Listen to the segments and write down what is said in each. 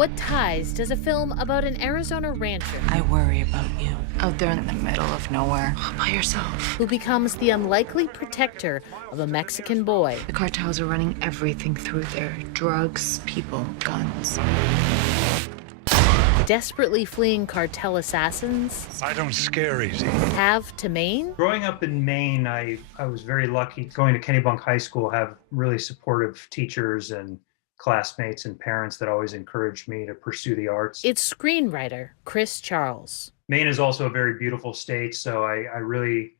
What ties does a film about an Arizona rancher I worry about you. Out there in the middle of nowhere, all by yourself. who becomes the unlikely protector of a Mexican boy, The cartels are running everything through there. Drugs, people, guns. desperately fleeing cartel assassins, I don't scare easy. have to Maine? Growing up in Maine, I was very lucky going to Kennebunk High School, have really supportive teachers and classmates and parents that always encouraged me to pursue the arts. It's screenwriter Chris Charles. Maine is also a very beautiful state, so I really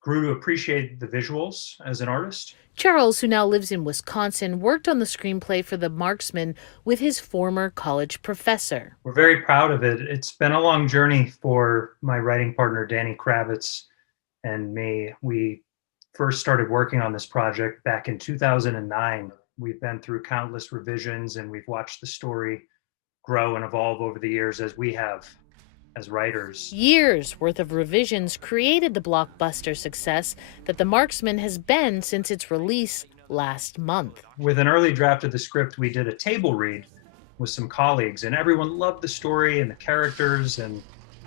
grew to appreciate the visuals as an artist. Charles, who now lives in Wisconsin, worked on the screenplay for The Marksman with his former college professor. We're very proud of it. It's been a long journey for my writing partner, Danny Kravitz, and me. We first started working on this project back in 2009. We've been through countless revisions and we've watched the story grow and evolve over the years as we have as writers. Years worth of revisions created the blockbuster success that The Marksman has been since its release last month. With an early draft of the script, we did a table read with some colleagues, and everyone loved the story and the characters and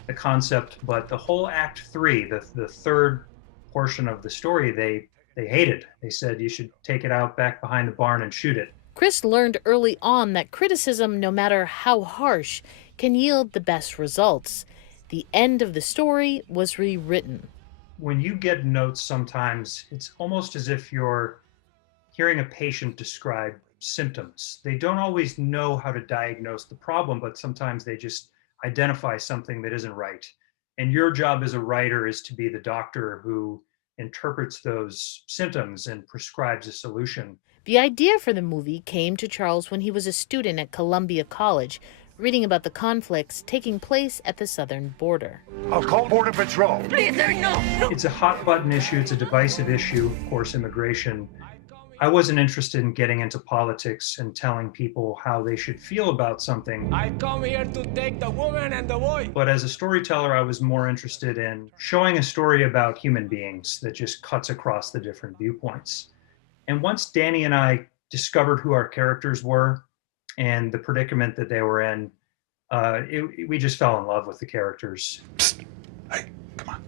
the concept. But the whole Act Three, the third portion of the story, they hated. They said you should take it out back behind the barn and shoot it. Chris learned early on that criticism, no matter how harsh, can yield the best results. The end of the story was rewritten. When you get notes, sometimes it's almost as if you're hearing a patient describe symptoms. They don't always know how to diagnose the problem, but sometimes they just identify something that isn't right. And your job as a writer is to be the doctor who interprets those symptoms and prescribes a solution. The idea for the movie came to Charles when he was a student at Columbia College, reading about the conflicts taking place at the southern border. I'll call Border Patrol. It's a hot button issue, it's a divisive issue, of course, immigration. I wasn't interested in getting into politics and telling people how they should feel about something. I come here to take the woman and the boy. But as a storyteller, I was more interested in showing a story about human beings that just cuts across the different viewpoints. And once Danny and I discovered who our characters were and the predicament that they were in, we just fell in love with the characters. Psst. Hey, come on.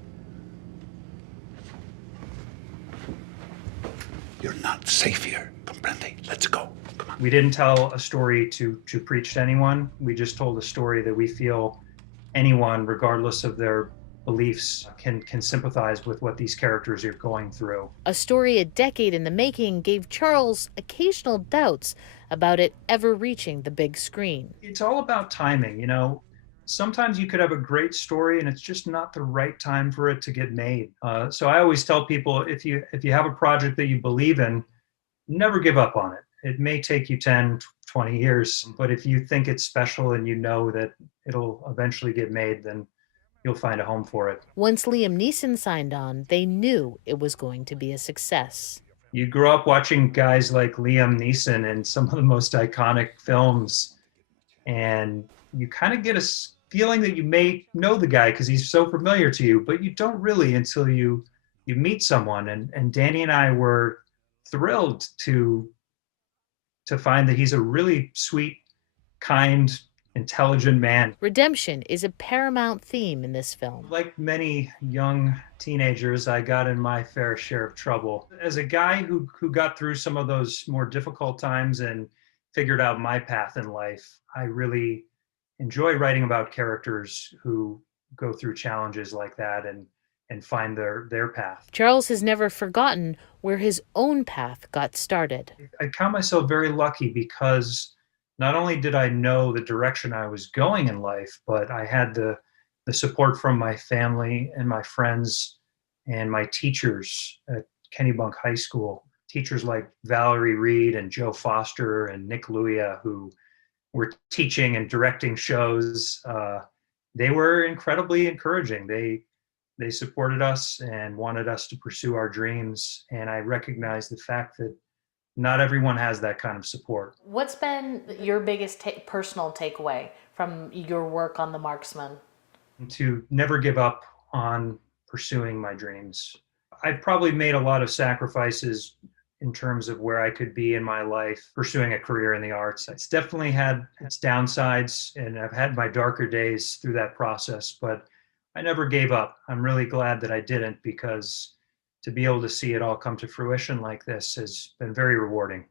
You're not safe here. Comprende? Let's go. Come on. We didn't tell a story to preach to anyone. We just told a story that we feel anyone, regardless of their beliefs, can sympathize with what these characters are going through. A story a decade in the making gave Charles occasional doubts about it ever reaching the big screen. It's all about timing, you know. Sometimes you could have a great story and it's just not the right time for it to get made. So I always tell people, if you have a project that you believe in, never give up on it. It may take you 10, 20 years, but if you think it's special and you know that it'll eventually get made, then you'll find a home for it. Once Liam Neeson signed on, they knew it was going to be a success. You grow up watching guys like Liam Neeson in some of the most iconic films, and you kind of get a feeling that you may know the guy because he's so familiar to you, but you don't really until you meet someone. And Danny and I were thrilled to find that he's a really sweet, kind, intelligent man. Redemption is a paramount theme in this film. Like many young teenagers, I got in my fair share of trouble. As a guy who got through some of those more difficult times and figured out my path in life, I really enjoy writing about characters who go through challenges like that and find their path. Charles has never forgotten where his own path got started. I count myself very lucky because not only did I know the direction I was going in life, but I had the support from my family and my friends and my teachers at Kennebunk High School. Teachers like Valerie Reed and Joe Foster and Nick Luia, who were teaching and directing shows. They were incredibly encouraging. They supported us and wanted us to pursue our dreams. And I recognize the fact that not everyone has that kind of support. What's been your biggest personal takeaway from your work on The Marksman? To never give up on pursuing my dreams. I've probably made a lot of sacrifices in terms of where I could be in my life pursuing a career in the arts. It's definitely had its downsides, and I've had my darker days through that process, but I never gave up. I'm really glad that I didn't, because to be able to see it all come to fruition like this has been very rewarding.